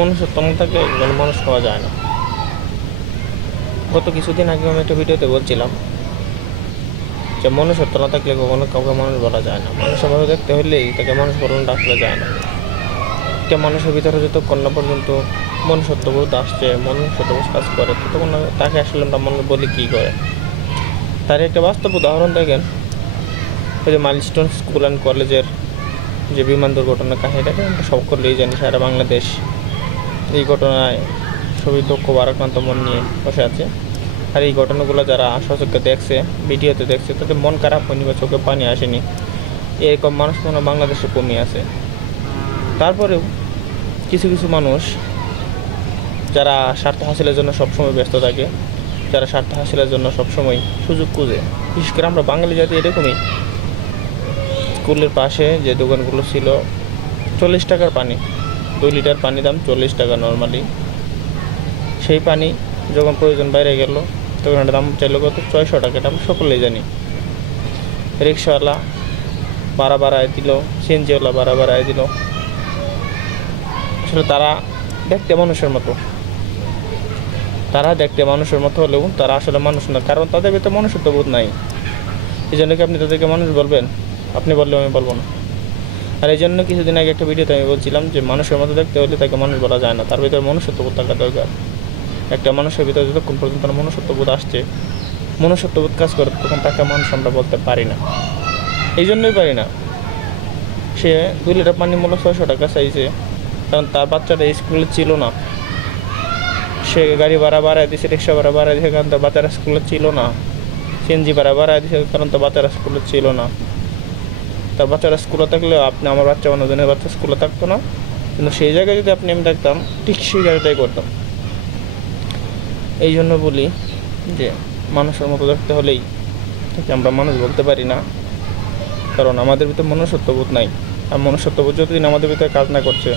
মনুষ্যত্ব না থাকলে একজন মানুষ হওয়া যায় না। গত কিছুদিন আগে আমি একটা ভিডিওতে বলছিলাম যে মনুষ্যত্ব না থাকলে কখনো কাউকে মানুষ বলা যায় না। মানুষের ভালো দেখতে হলেই তাকে মানুষ বলুন ডাকলে যায় না। একটা মানুষের ভিতরে যতক্ষণ না পর্যন্ত মনুষ্যত্ববোধ আসছে, মনুষ্যত্ববোধ কাজ করে, ততক্ষণ তাকে আসলে আমরা মানুষ বলি কী করে। তার একটা বাস্তব উদাহরণ দেখেন, ওই যে মাইলস্টোন স্কুল অ্যান্ড কলেজের যে বিমান দুর্ঘটনার কাহিনীটাকে আমরা সকলেই জানি, সারা বাংলাদেশ এই ঘটনায় শহীদ দুঃখ ভারাক্রান্ত মন নিয়ে বসে আছে। আর এই ঘটনাগুলো যারা সচক্ষে দেখছে, ভিডিওতে দেখছে, তাদের মন খারাপ হয়নি বা চোখে পানি আসেনি। এরকম মানুষ মনে বাংলাদেশে কমে আছে। তারপরেও কিছু কিছু মানুষ যারা স্বার্থ হাসিলের জন্য সবসময় ব্যস্ত থাকে, যারা স্বার্থ হাসিলের জন্য সবসময় সুযোগ খুঁজে, বিশেষ করে আমরা বাঙালি জাতি এরকমই। স্কুলের পাশে যে দোকানগুলো ছিল, 40 টাকার পানি, 2 লিটার পানি দাম 40 টাকা নর্মালি। সেই পানি যখন প্রয়োজন বাইরে গেল তখন একটা দাম চাইল কত, 600 টাকা। এটা আমরা সকলেই জানি। রিক্সাওয়ালা ভাড়া বাড়ায় দিল, সিএনজিওয়ালা ভাড়া বাড়ায় দিল। আসলে তারা দেখতে মানুষের মতো, হলেও তারা আসলে মানুষ না, কারণ তাদের ভিতরে মনুষ্যত্ব বোধ নাই। এই জন্য কি আপনি তাদেরকে মানুষ বলবেন? আপনি বললেও আমি বলবো না। আর এই জন্য কিছুদিন আগে একটা ভিডিওতে আমি বলছিলাম যে মানুষের মতো দেখতে হলে তাকে মানুষ বলা যায় না, তার ভিতরে মনুষ্যত্ববোধ থাকা দরকার। একটা মানুষের ভিতরে যতক্ষণ পর্যন্ত মনুষ্যত্ববোধ আসছে, মনুষ্যত্ববোধ কাজ করে, তখন তাকে মানুষ আমরা বলতে পারি না। এই জন্যই পারি না। সে 2 লিটার পানি মূল্য 600 টাকা চাইছে, কারণ তার বাচ্চাটা স্কুলে ছিল না। সে গাড়ি ভাড়া বাড়ায় দিয়েছে, রিক্সা ভাড়া বাড়ায় দিয়েছে, কারণ তার বাচ্চারা স্কুলে ছিল না। সিএনজি ভাড়া বাড়ায় দিয়েছে, কারণ তার বাচ্চারা স্কুলে ছিল না। তার বাচ্চারা স্কুলে থাকলেও আপনি আমার বাচ্চা অন্যজনের বাচ্চা স্কুলে থাকতো না, কিন্তু সেই জায়গায় যদি আমি দেখতাম, ঠিক সেই জায়গাটাই করতাম। এই জন্য বলি যে মানুষের মতো দেখতে হলেই তাকে আমরা মানুষ বলতে পারি না, কারণ আমাদের ভিতরে মনুষ্যত্ববোধ নাই। আর মনুষ্যত্ববোধ যতদিন আমাদের ভিতরে কাজ না করছে,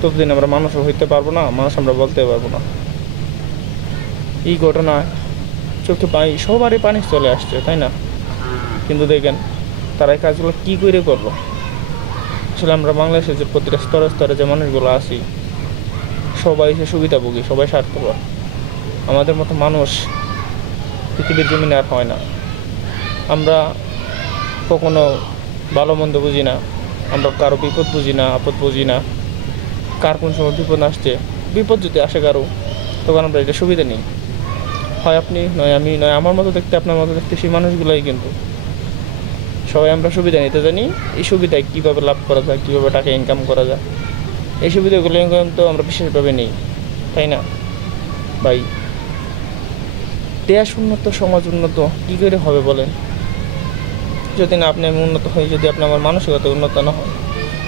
ততদিন আমরা মানুষও হইতে পারবো না, মানুষ আমরা বলতে পারবো না। এই ঘটনা চোখে সবারই পানি চলে আসছে, তাই না? কিন্তু দেখেন তারা এই কাজগুলো কী করে করলো। আসলে আমরা বাংলাদেশের যে প্রতিটা স্তরে স্তরে যে মানুষগুলো আছি, সবাই সে সুবিধাভোগী, সবাই স্বার্থপর। আমাদের মতো মানুষ পৃথিবীর জমিনে আর হয় না। আমরা কখনো ভালো মন্দ বুঝি না, আমরা কারো বিপদ বুঝি না, আপদ বুঝি না। কার কোন সময় বিপদ আসছে, বিপদ যদি আসে কারো, তখন আমরা এটা সুবিধা নিই। হয় আপনি, নয় আমি, নয় আমার মতো দেখতে, আপনার মতো দেখতে সেই মানুষগুলোই। কিন্তু সবাই আমরা সুবিধা নিতে জানি। এই সুবিধায় কীভাবে লাভ করা যায়, কীভাবে টাকা ইনকাম করা যায়, এই সুবিধাগুলো তো আমরা বিশেষভাবে নিই, তাই না ভাই? দেশ উন্নত, সমাজ উন্নত কী করে হবে বলেন, যদি না আপনি আমি উন্নত হই, যদি আপনি আমার মানসিকতা উন্নত না হয়।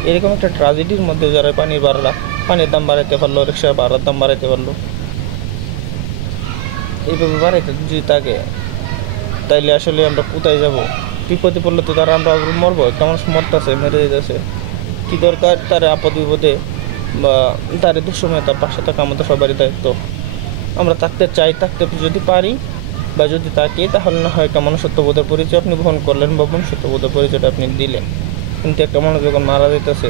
এরকম একটা ট্র্যাজেডির মধ্যে যারা পানির দাম বাড়াইতে পারলো, রিক্সার ভাড়ার দাম বাড়াইতে পারলো, এইভাবে বাড়াইতে যদি থাকে, তাইলে আসলে আমরা কোথায় যাব? বিপদে পড়লে তো তারা আমরা মরবো। কেমন মরতেছে, মেরে দিতেছে, কী দরকার তার আপদ বিপদে বা তার দুঃসময় তার পাশে থাকা আমাদের সবারই দায়িত্ব। আমরা থাকতে চাই, থাকতে যদি পারি বা যদি থাকি, তাহলে না হয় একটা মনুষ্যত্ববোধের পরিচয় আপনি গ্রহণ করলেন বা মনুষ্যত্ববোধের পরিচয়টা আপনি দিলেন। কিন্তু একটা মানুষ যখন মারা যেতেছে,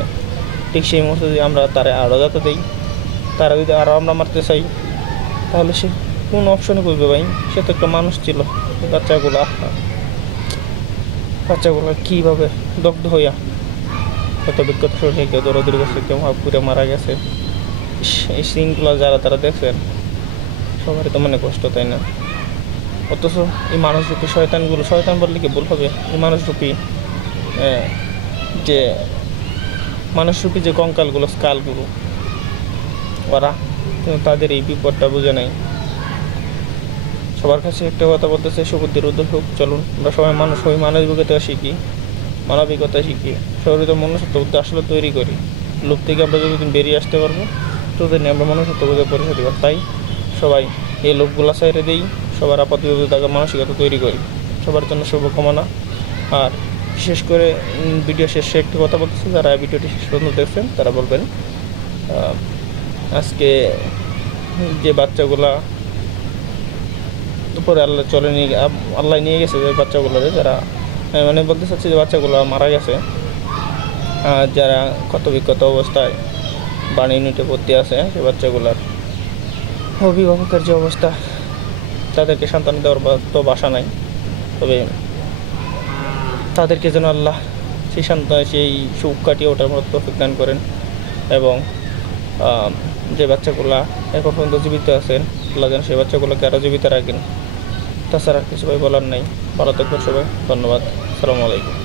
ঠিক সেই মুহূর্তে যদি আমরা তারা আরও যাতে দিই, তারা যদি আরও আমরা মারতে চাই, তাহলে সে কোন অপশনে বুঝবে ভাই? সে তো একটা মানুষ ছিল। বাচ্চাগুলো কীভাবে দগ্ধ হইয়া কত বিক্ষত শরীরে কেউ দৌড়াদৌড়ি করছে, কেউ পুরে মারা গেছে। এই সিনগুলো যারা তারা দেখছেন, সবারই তো মনে কষ্ট, তাই না? অথচ এই মানুষরূপী শয়তানগুলো, শয়তান বললে কি ভুল হবে, এই মানুষরূপী যে কঙ্কালগুলো, স্কালগুলো, ওরা কিন্তু তাদের এই বিপদটা বুঝে নাই। সবার কাছে একটা কথা বলতে চাই, সুবুদ্ধির উদ্যোগ হোক। চলুন আমরা সবাই মানুষ হই, মানবিকতা শিখি, শরীরে মনুষ্যত্ববোধ আসলে তৈরি করি। লোক থেকে আমরা যতদিন বেরিয়ে আসতে পারবো, ততদিন আমরা মনুষ্যত্ববোধের পরিচয় দেবো। তাই সবাই এই লোকগুলা সাইডে দিই, সবার আপদ বিপদে থাকা মানসিকতা তৈরি করি। সবার জন্য শুভকামনা। আর বিশেষ করে ভিডিও শেষে একটু কথা বলতেছি, যারা ভিডিওটি শেষ পর্যন্ত দেখছেন তারা বলবেন, আজকে যে বাচ্চাগুলা উপরে আল্লাহ নিয়ে গেছে, যে বাচ্চাগুলোরে, যারা মানে বলতে চাচ্ছি যে বাচ্চাগুলো মারা গেছে, যারা ক্ষত বিক্ষত অবস্থায় বার্ন ইউনিটে ভর্তি আছে সে বাচ্চাগুলার অভিভাবকের যে অবস্থা, তাদেরকে সন্তান দেওয়ার তো বাসা নাই, তবে তাদেরকে যেন আল্লাহ সেই সন্তান সেই সুখ কাটিয়ে ওঠার মতো তৌফিক দান করেন, এবং যে বাচ্চাগুলা এখন পর্যন্ত জীবিত আছেন আল্লাহ যেন সেই বাচ্চাগুলোকে আরও জীবিত রাখেন। তাছাড়া আর কিছু ভাই বলার নাই। ভালো থাকবেন সবাই, ধন্যবাদ, আসসালামু আলাইকুম।